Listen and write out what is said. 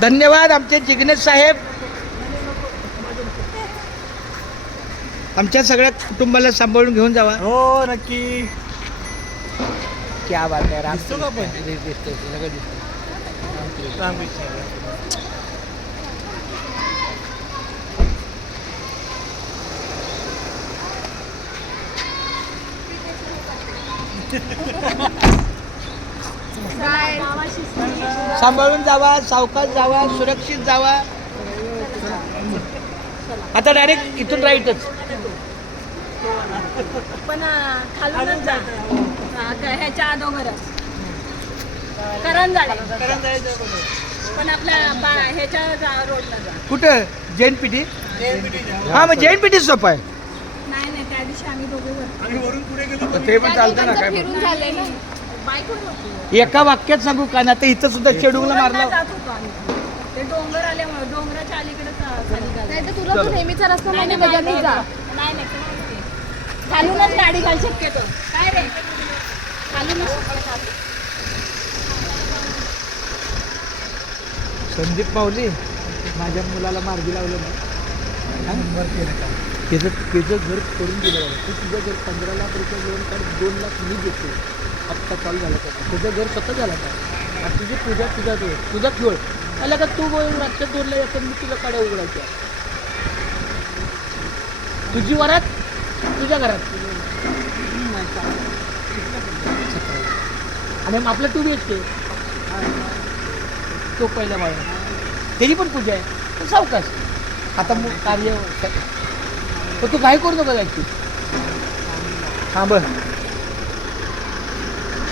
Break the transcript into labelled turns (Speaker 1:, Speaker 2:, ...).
Speaker 1: धन्यवाद आमचे जिग्नेश साहेब. आमच्या सगळ्या कुटुंबाला सांभाळून घेऊन जावा.
Speaker 2: हो नक्की.
Speaker 1: क्या बात आहे राम
Speaker 2: दिसतो का पण?
Speaker 1: दिसतोय, सगळं दिसतोय.
Speaker 2: रामकृष्ण
Speaker 1: सांभाळून जावा सावकाश जावा सुरक्षित जावा. आता डायरेक्ट इथून राईटच
Speaker 3: पण खालूनच जा. हा, त्या- ह्याच्या अगोदरच. करंजाळे पण आपल्या बा- ह्याच्या जा- रोडला जा.
Speaker 1: कुठं? जैन पिढी हा मग जैन पिढी सोपं आहे.
Speaker 3: नाही नाही त्या दिवशी आम्ही दोघे वर
Speaker 2: आणि वरून पुढे गेलो.
Speaker 1: ते पण चालतं ना काय
Speaker 3: फिरून झाले ना.
Speaker 1: एका वाक्यात सांगू का? ना तर इथं सुद्धा चेडूला मारलं.
Speaker 3: जात होतो आम्ही. ते डोंगर आल्यामुळे डोंगराच्या अलीकडे खाली गाडी.
Speaker 4: नाही तर तुला तो नेहमीचा रस्ता जा.
Speaker 3: नाही नाही. खालूनच गाडी घाल शक्यतो. काय रे? खालूनच
Speaker 1: संदीप पावले माझ्या मुलाला मार्गी लावलं ना त्याचं त्याचं घर करून दिलं. तू तुझं घर पंधरा लाख रुपये लोन काढ दोन लाख मी देतो. आत्ता चालू झाला तर तुझं घर स्वतः झाला का? आणि तुझी पूजा तुझा तो तुझा खेळ. आला का तू रातच्या दोनला येतात मी तुला काड्या उघडायच्या. तुझी वरात तुझ्या घरात. आणि मग आपलं टू बी एच के तो पहिला बाळा. त्याची पण पूजा आहे. सावकाश. आता मग कार्य तू काय करू नका जायची हां बरं